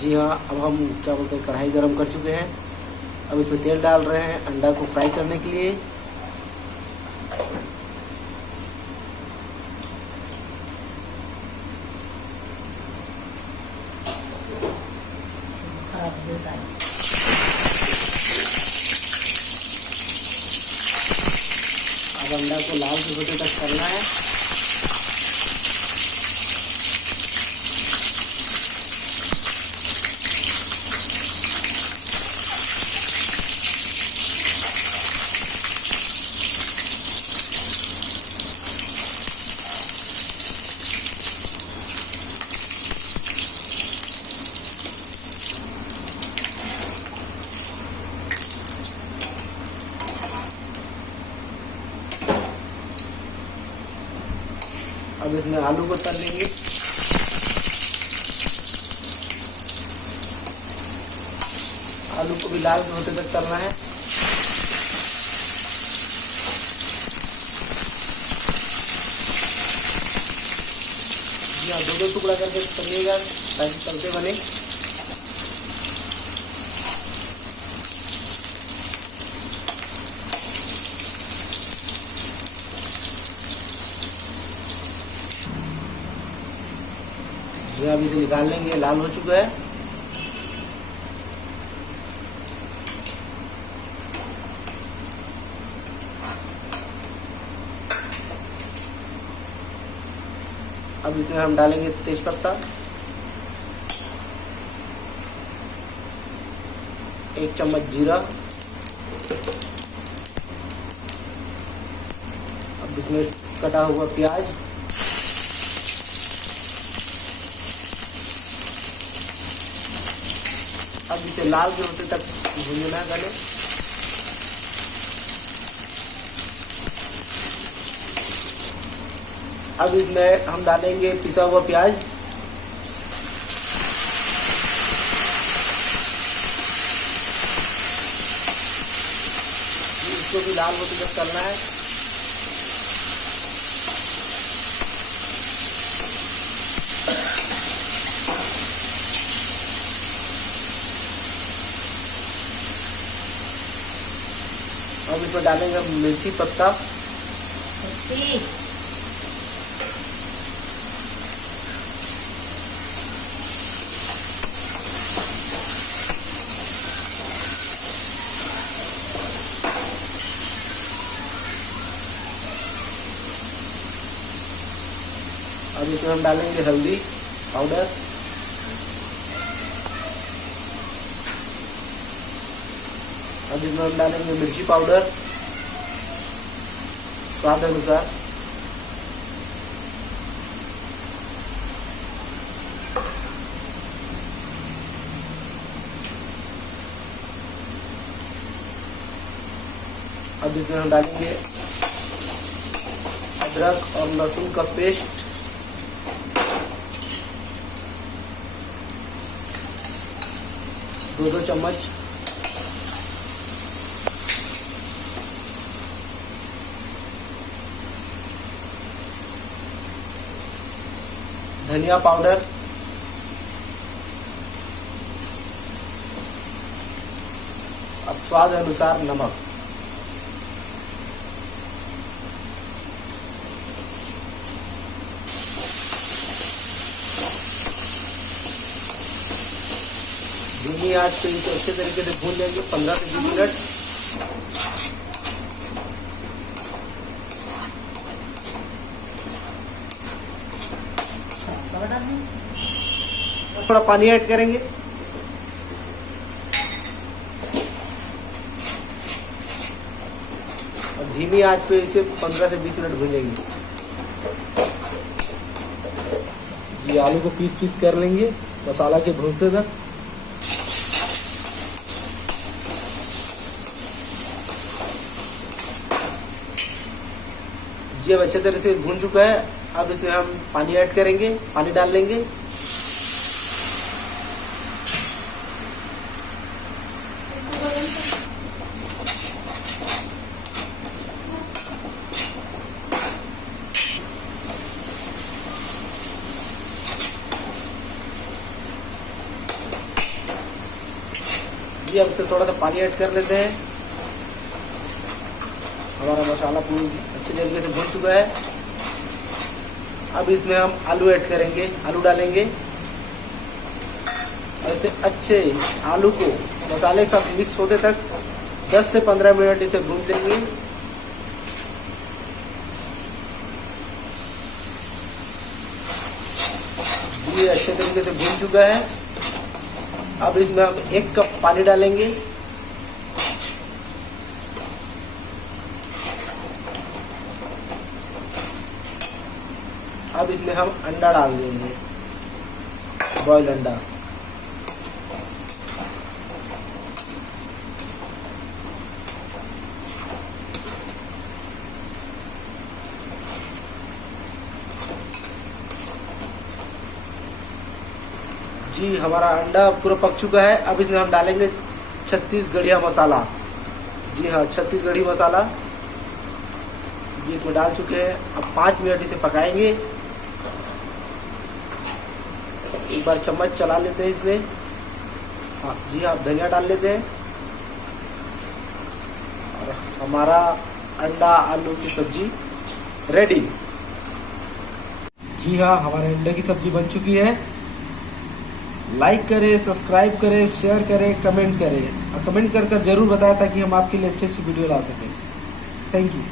जी हाँ, अब हम क्या बोलते हैं कढ़ाई गरम कर चुके हैं। अब इसमें तेल डाल रहे हैं अंडा को फ्राई करने के लिए। अब अंडा को लाल होते तक करना है। अब इसमें आलू को तल लेंगे। आलू को भी लाल होते तक तलना है। जी दो टुकड़ा करके तलिएगा ताकि तलते बने। जी अब इसे निकाल लेंगे, लाल हो चुका है। अब इसमें हम डालेंगे तेज पत्ता, 1 चम्मच जीरा। अब इसमें कटा हुआ प्याज, अब इसे लाल होते तक भूनना है। अब इसमें हम डालेंगे पिसा हुआ प्याज। इसको भी लाल होते तक करना है। अब इसमें डालेंगे मिर्ची पत्ता, अब इसमें हम डालेंगे हल्दी पाउडर, अब इसमें हम डालेंगे मिर्ची पाउडर स्वाद अनुसार। अब इसमें हम डालेंगे अदरक और लहसुन का पेस्ट, दो चम्मच। धनिया पाउडर, अब स्वाद अनुसार नमक। धीमी आंच पे इसे अच्छे तरीके से भून लेंगे 15 से 20 मिनट। थोड़ा पानी ऐड करेंगे। और धीमी आंच पे इसे 15 से 20 मिनट भूनेंगे। जी आलू को पीस पीस कर लेंगे मसाला के भूनते तक। जी अब अच्छे तरह से भून चुका है। अब इसमें हम पानी ऐड करेंगे, पानी डाल लेंगे। जी अब थोड़ा सा पानी ऐड कर लेते हैं। हमारा मसाला पूरी अच्छी तरीके से भुन चुका है। अब इसमें हम आलू ऐड करेंगे, आलू डालेंगे। ऐसे अच्छे आलू को मसाले के साथ मिक्स होते तक 10 से 15 मिनट इसे भून लेंगे। ये अच्छे तरीके से भून चुका है। अब इसमें हम 1 कप पानी डालेंगे। अब इसमें हम अंडा डाल देंगे, बॉयल अंडा। जी हमारा अंडा पूरा पक चुका है। अब इसमें हम डालेंगे छत्तीसगढ़िया मसाला। जी हाँ, छत्तीसगढ़ी मसाला जी इसमें डाल चुके हैं। अब 5 मिनट इसे पकाएंगे। एक बार चम्मच चला लेते हैं इसमें। हाँ जी, आप धनिया डाल लेते हैं। और हमारा अंडा आलू की सब्जी रेडी। जी हाँ, हमारे अंडे की सब्जी बन चुकी है। लाइक करें, सब्सक्राइब करें, शेयर करें, कमेंट करें और कमेंट कर जरूर बताएं ताकि हम आपके लिए अच्छी अच्छी वीडियो ला सकें। Thank you.